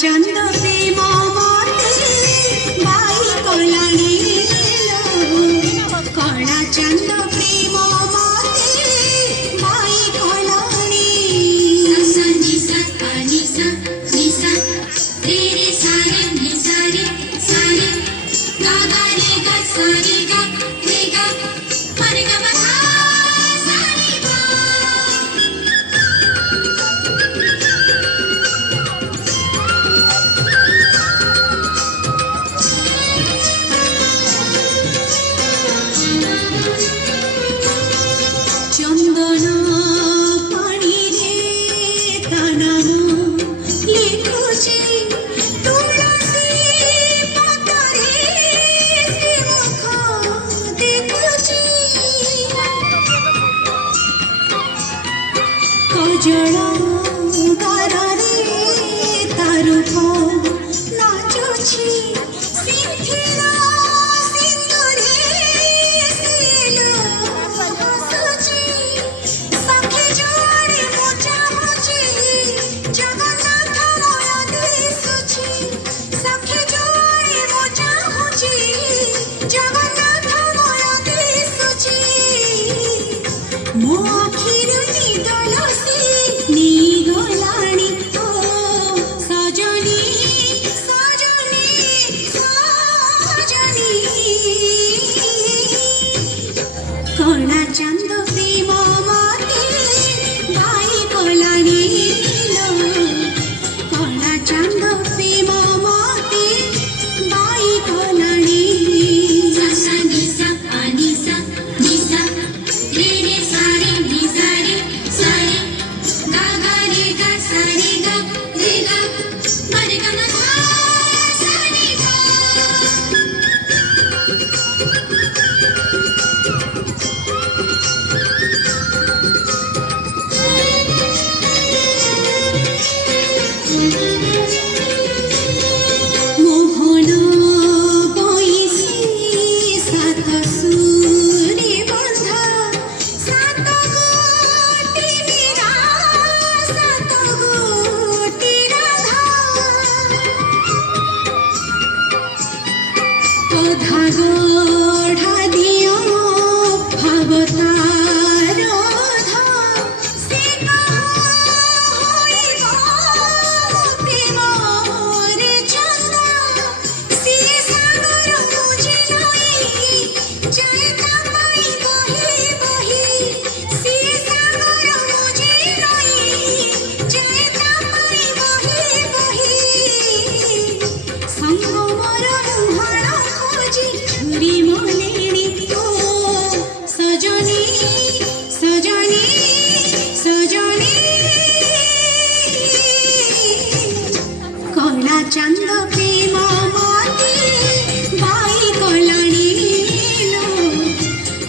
चंद प्रेम मते बाई कलाणी कला चंद प्रेम मते बाई कलाणी सा निसा सा निसा निसा रे रे सा रे सारे गा गा रे गा सा रे गा मा रे गा मा सा रे गा चंदन पानी रे तनाम लिखुची तुलसी पतरे श्रीमुख देखुची कजल गारे तारूप नाचुची सिंथिरा मो आखिर निगलाणी ओ सजनी सजनी सजनी कला चंद प्रेम मते बाई कलाणी कला चंद प्रेम मते बाई कलाणी सा निसा निसा निसा रे रे सारे गा गा रे गा सा रे गा मा रे गा मा सा रे गा मोहन बइसी सात सुरे बंधा सात गोटी मीरा सात गोटी राधा कथा गढ़ा दियो भावतार धा से होइबो प्रेमर चंदा से सागर मुझे नई जाए तापाई बही बही से सागर मुझे नई जाए तापाई बही बही संगमर मुहाण खोजी छुरी मलेणी ओ सजनी सजनी सजनी कला चंद प्रेम मते बाई कलाणी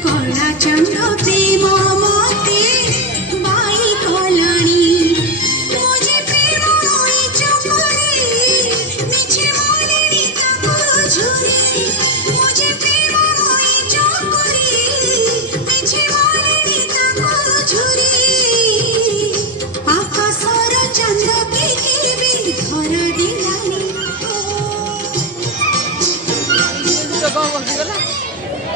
कला चंद प्रेम मते बाई कलाणी मुझे प्रेम चोरी मिछे मलेणी ताको झुरी मुझे प्रेम चोरी मिछे मलेणी ताको झुरी आकाशर चंद पृथ्वी धर दिलानी कौन बस गला